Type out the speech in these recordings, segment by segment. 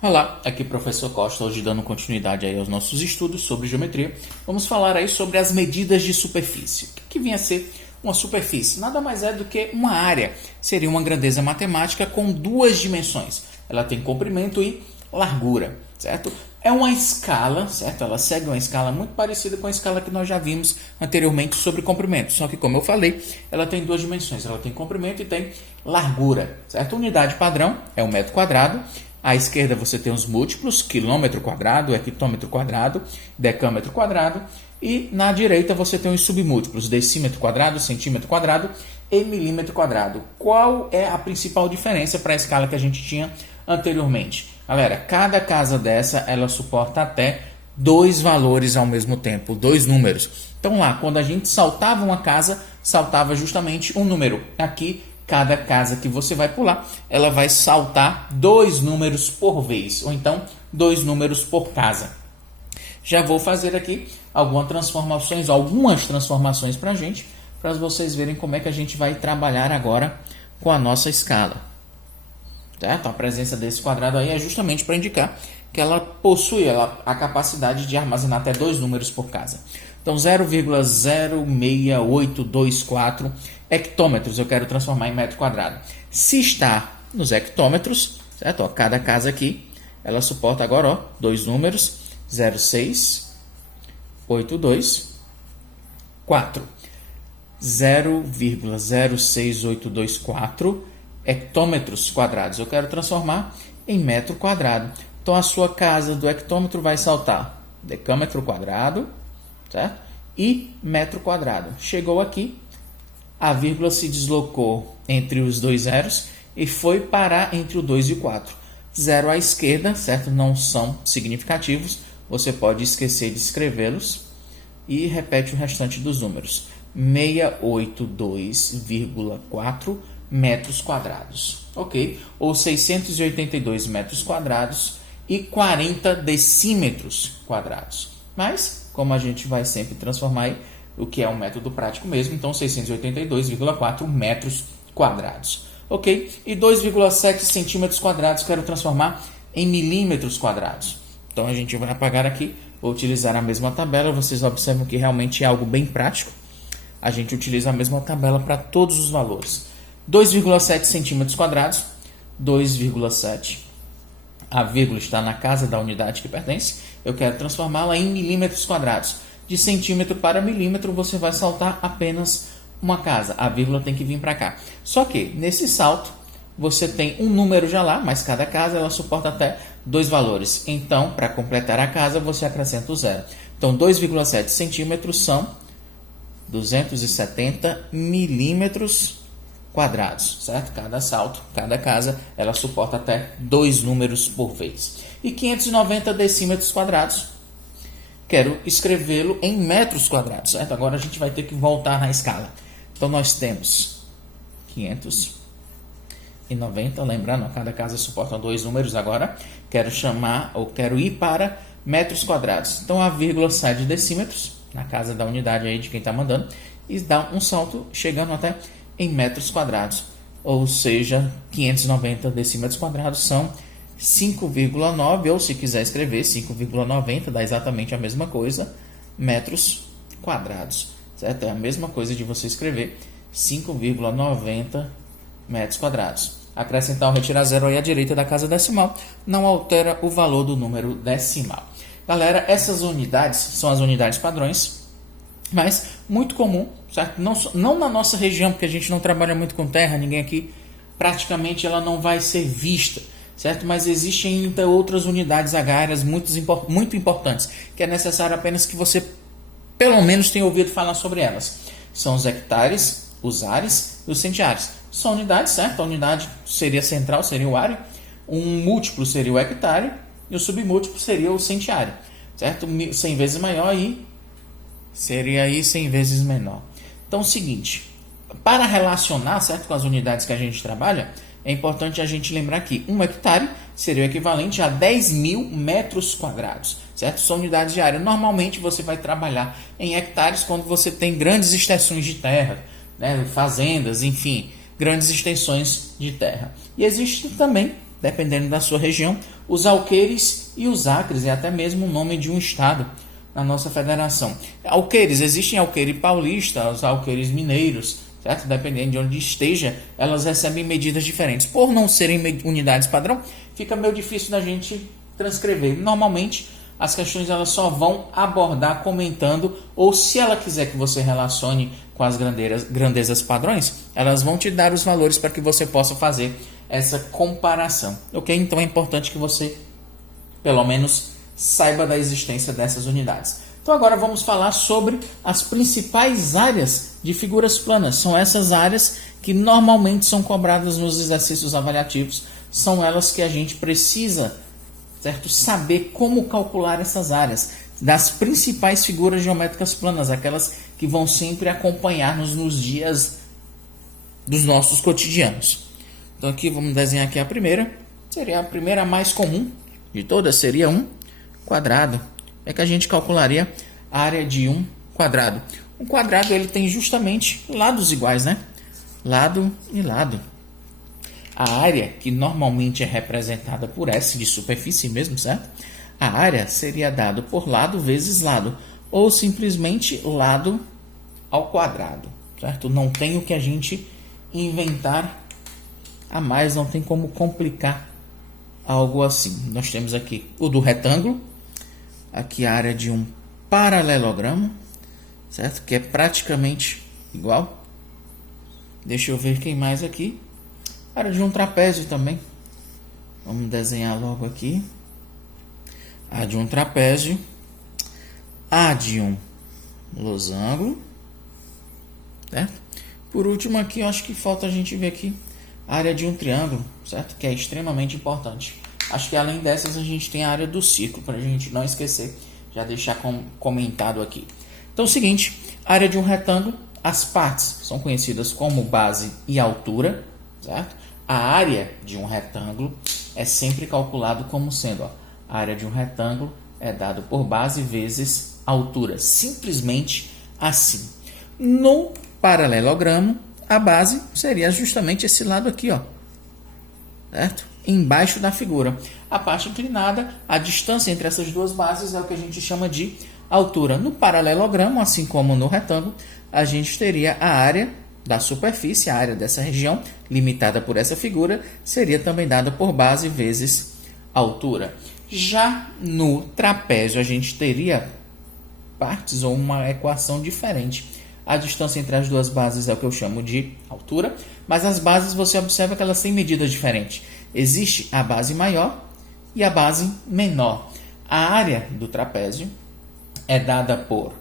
Olá, aqui é o professor Costa, hoje dando continuidade aí aos nossos estudos sobre geometria. Vamos falar aí sobre as medidas de superfície. O que vinha a ser uma superfície? Nada mais é do que uma área. Seria uma grandeza matemática com duas dimensões. Ela tem comprimento e largura, certo? É uma escala, certo? Ela segue uma escala muito parecida com a escala que nós já vimos anteriormente sobre comprimento. Só que, como eu falei, ela tem duas dimensões. Ela tem comprimento e tem largura, certo? Unidade padrão é o metro quadrado. À esquerda você tem os múltiplos, quilômetro quadrado, hectômetro quadrado, decâmetro quadrado. E na direita você tem os submúltiplos, decímetro quadrado, centímetro quadrado e milímetro quadrado. Qual é a principal diferença para a escala que a gente tinha anteriormente? Galera, cada casa dessa, ela suporta até dois valores ao mesmo tempo, dois números. Então lá, quando a gente saltava uma casa, saltava justamente um número. Aqui, cada casa que você vai pular, ela vai saltar dois números por vez, ou então dois números por casa. Já vou fazer aqui algumas transformações para a gente, para vocês verem como é que a gente vai trabalhar agora com a nossa escala. Certo? A presença desse quadrado aí é justamente para indicar que ela possui a capacidade de armazenar até dois números por casa. Então, 0,06824 hectômetros eu quero transformar em metro quadrado. Se está nos hectômetros, certo? Ó, cada casa aqui, ela suporta agora dois números, 0,682,4. 0,06824 hectômetros quadrados. Eu quero transformar em metro quadrado. Então, a sua casa do hectômetro vai saltar decâmetro quadrado, certo? E metro quadrado. Chegou aqui, a vírgula se deslocou entre os dois zeros e foi parar entre o 2 e o 4. Zero à esquerda, certo? Não são significativos. Você pode esquecer de escrevê-los e repete o restante dos números. 682,4 metros quadrados, ok? Ou 682 metros quadrados e 40 decímetros quadrados. Mas, como a gente vai sempre transformar o que é um método prático mesmo, então 682,4 metros quadrados, ok? E 2,7 centímetros quadrados quero transformar em milímetros quadrados. Então a gente vai apagar aqui, vou utilizar a mesma tabela, vocês observam que realmente é algo bem prático. A gente utiliza a mesma tabela para todos os valores. 2,7 centímetros quadrados, 2,7. A vírgula está na casa da unidade que pertence. Eu quero transformá-la em milímetros quadrados. De centímetro para milímetro, você vai saltar apenas uma casa. A vírgula tem que vir para cá. Só que, nesse salto, você tem um número já lá, mas cada casa ela suporta até dois valores. Então, para completar a casa, você acrescenta o zero. Então, 2,7 centímetros são 270 milímetros quadrados, certo? Cada salto, cada casa, ela suporta até dois números por vez. E 590 decímetros quadrados, quero escrevê-lo em metros quadrados, certo? Agora a gente vai ter que voltar na escala. Então nós temos 590, lembrando, cada casa suporta dois números. Agora quero chamar ou quero ir para metros quadrados. Então a vírgula sai de decímetros, na casa da unidade aí de quem está mandando, e dá um salto chegando até em metros quadrados, ou seja, 590 decímetros quadrados são 5,9, ou se quiser escrever 5,90, dá exatamente a mesma coisa, metros quadrados, certo? É a mesma coisa de você escrever 5,90 metros quadrados. Acrescentar ou retirar zero aí à direita da casa decimal, não altera o valor do número decimal. Galera, essas unidades são as unidades padrões, mas muito comum, certo? Não na nossa região, porque a gente não trabalha muito com terra, ninguém aqui, praticamente ela não vai ser vista, certo? Mas existem ainda outras unidades agrárias muito importantes, que é necessário apenas que você, pelo menos, tenha ouvido falar sobre elas. São os hectares, os ares e os centiares. São unidades, certo? A unidade seria central, seria o área, um múltiplo seria o hectare e o submúltiplo seria o centiário, certo? 100 vezes maior e seria aí 100 vezes menor. Então é o seguinte, para relacionar, certo, com as unidades que a gente trabalha, é importante a gente lembrar que um hectare seria o equivalente a 10 mil metros quadrados, certo? São unidades de área. Normalmente você vai trabalhar em hectares quando você tem grandes extensões de terra, né, fazendas, enfim, grandes extensões de terra. E existe também, dependendo da sua região, os alqueires e os acres, é até mesmo o nome de um estado na nossa federação. Alqueires, existem alqueire paulista, os alqueires mineiros, certo? Dependendo de onde esteja, elas recebem medidas diferentes. Por não serem unidades padrão, fica meio difícil da gente transcrever. Normalmente, as questões elas só vão abordar comentando, ou se ela quiser que você relacione com as grandezas padrões, elas vão te dar os valores para que você possa fazer essa comparação. Ok? Então é importante que você, pelo menos, saiba da existência dessas unidades. Então agora vamos falar sobre as principais áreas de figuras planas. São essas áreas que normalmente são cobradas nos exercícios avaliativos. São elas que a gente precisa, certo, saber como calcular essas áreas das principais figuras geométricas planas, aquelas que vão sempre acompanhar-nos nos dias dos nossos cotidianos. Então aqui vamos desenhar aqui a primeira. Seria a primeira mais comum de todas, seria um quadrado. É que a gente calcularia a área de um quadrado. Um quadrado ele tem justamente lados iguais, né? Lado e lado. A área, que normalmente é representada por S de superfície mesmo, certo? A área seria dado por lado vezes lado, ou simplesmente lado ao quadrado, certo? Não tem o que a gente inventar a mais, não tem como complicar algo assim. Nós temos aqui o do retângulo, aqui a área de um paralelogramo, certo? Que é praticamente igual. Deixa eu ver quem mais aqui. A área de um trapézio também. Vamos desenhar logo aqui. A de um trapézio. A de um losango. Certo? Por último aqui, eu acho que falta a gente ver aqui a área de um triângulo, certo? Que é extremamente importante. Acho que além dessas a gente tem a área do círculo, para a gente não esquecer, já deixar comentado aqui. Então é o seguinte, a área de um retângulo, as partes são conhecidas como base e altura, certo? A área de um retângulo é sempre calculado como sendo, ó, a área de um retângulo é dado por base vezes altura, simplesmente assim. No paralelogramo, a base seria justamente esse lado aqui, ó, certo? Embaixo da figura. A parte inclinada, a distância entre essas duas bases é o que a gente chama de altura. No paralelogramo, assim como no retângulo, a gente teria a área da superfície, a área dessa região, limitada por essa figura, seria também dada por base vezes altura. Já no trapézio, a gente teria partes ou uma equação diferente. A distância entre as duas bases é o que eu chamo de altura, mas as bases você observa que elas têm medidas diferentes. Existe a base maior e a base menor. A área do trapézio é dada por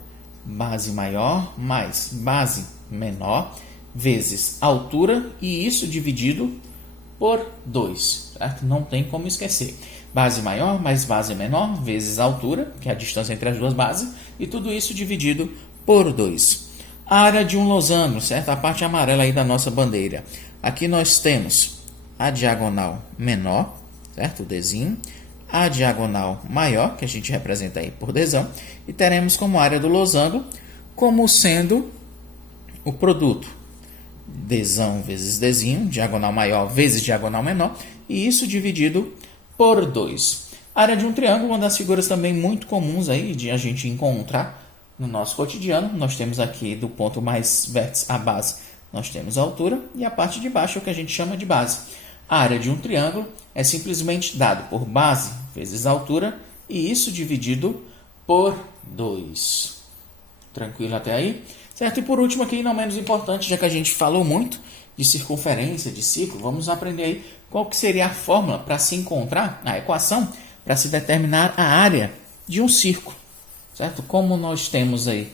base maior mais base menor vezes altura, e isso dividido por 2, certo? Não tem como esquecer. Base maior mais base menor vezes altura, que é a distância entre as duas bases, e tudo isso dividido por 2. A área de um losango, certo? A parte amarela aí da nossa bandeira. Aqui nós temos a diagonal menor, certo? O Dzinho. A diagonal maior, que a gente representa aí por Dzão. E teremos como área do losango como sendo o produto Dzão vezes Dzinho, diagonal maior vezes diagonal menor, e isso dividido por 2. A área de um triângulo, uma das figuras também muito comuns aí de a gente encontrar no nosso cotidiano. Nós temos aqui do ponto mais vértice à base, nós temos a altura, e a parte de baixo é o que a gente chama de base. A área de um triângulo é simplesmente dado por base vezes altura, e isso dividido por 2. Tranquilo até aí? Certo? E por último aqui, não menos importante, já que a gente falou muito de circunferência, de círculo, vamos aprender aí qual que seria a fórmula para se encontrar, a equação, para se determinar a área de um círculo. Certo? Como nós temos aí,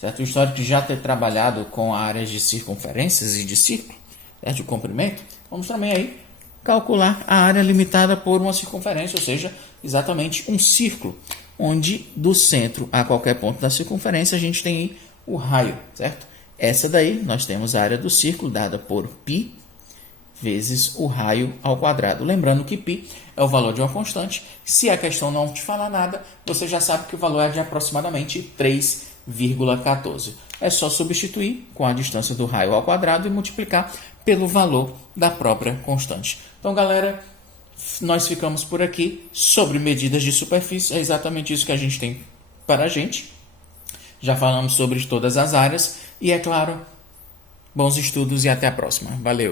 certo? O histórico de já ter trabalhado com áreas de circunferências e de círculo, certo? De comprimento, vamos também aí calcular a área limitada por uma circunferência, ou seja, exatamente um círculo, onde do centro a qualquer ponto da circunferência a gente tem aí o raio, certo? Essa daí nós temos a área do círculo dada por π vezes o raio ao quadrado. Lembrando que π é o valor de uma constante. Se a questão não te falar nada, você já sabe que o valor é de aproximadamente 3,14. É só substituir com a distância do raio ao quadrado e multiplicar pelo valor da própria constante. Então, galera, nós ficamos por aqui sobre medidas de superfície. É exatamente isso que a gente tem para a gente. Já falamos sobre todas as áreas. E, é claro, bons estudos e até a próxima. Valeu!